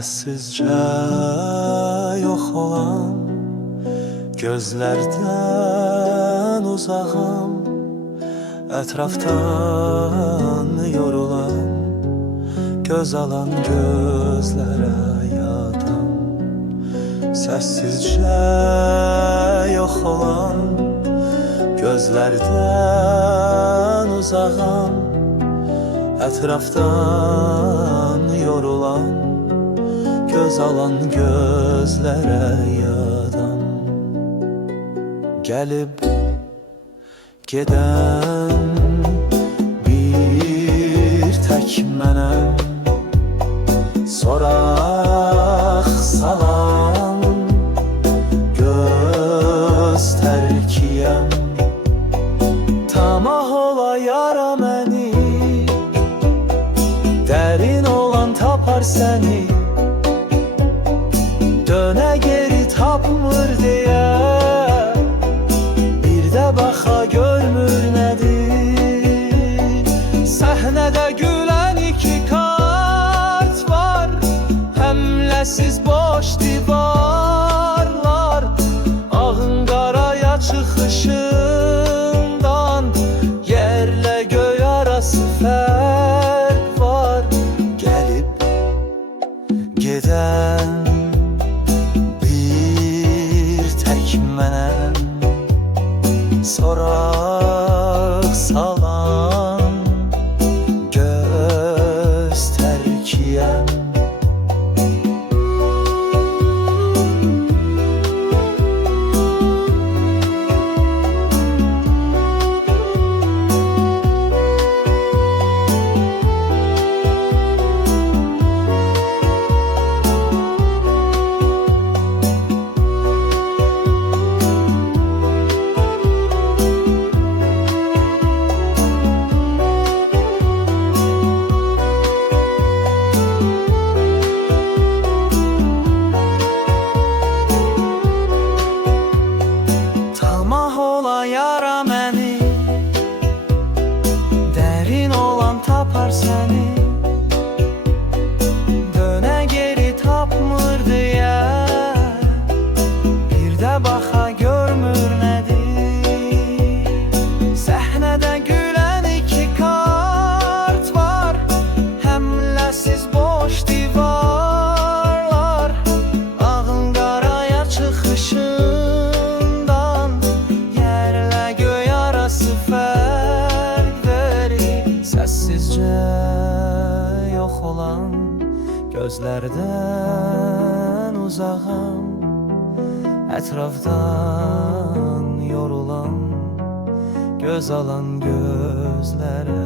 Səssizcə yox olan gözlərdən uzağım, ətrafdan yorulan göz alan gözlərə yadam. Səssizcə yox olan gözlərdən uzağım, ətrafdan yorulan göz alan gözlərə yadam. Gəlib gedən bir tək mənəm, soraq salan göz tərkiyəm. Tamah ola yara məni, dərin olan tapar səni, dönə geri tapmır deyə bir də baxa görmür nədir. Səhnədə gülən iki kart var, həmləsiz boş divarlar, ağın qaraya çıxışından yerlə göy arası fərq var. Gəlib gedən mənəm, soraq salan göz tərkiyəm. Yara məni, dərin olan tapar səni, dönə geri tapmır deyə bir də baxa görmür nədir. Səhnədə gülən iki kart var, həmləsiz boş divarlar, ağın qaraya çıxışından göy arası fərq verir. Səssizcə yox olan gözlərdən uzağım, ətrafdan yorulan göz alan gözlərə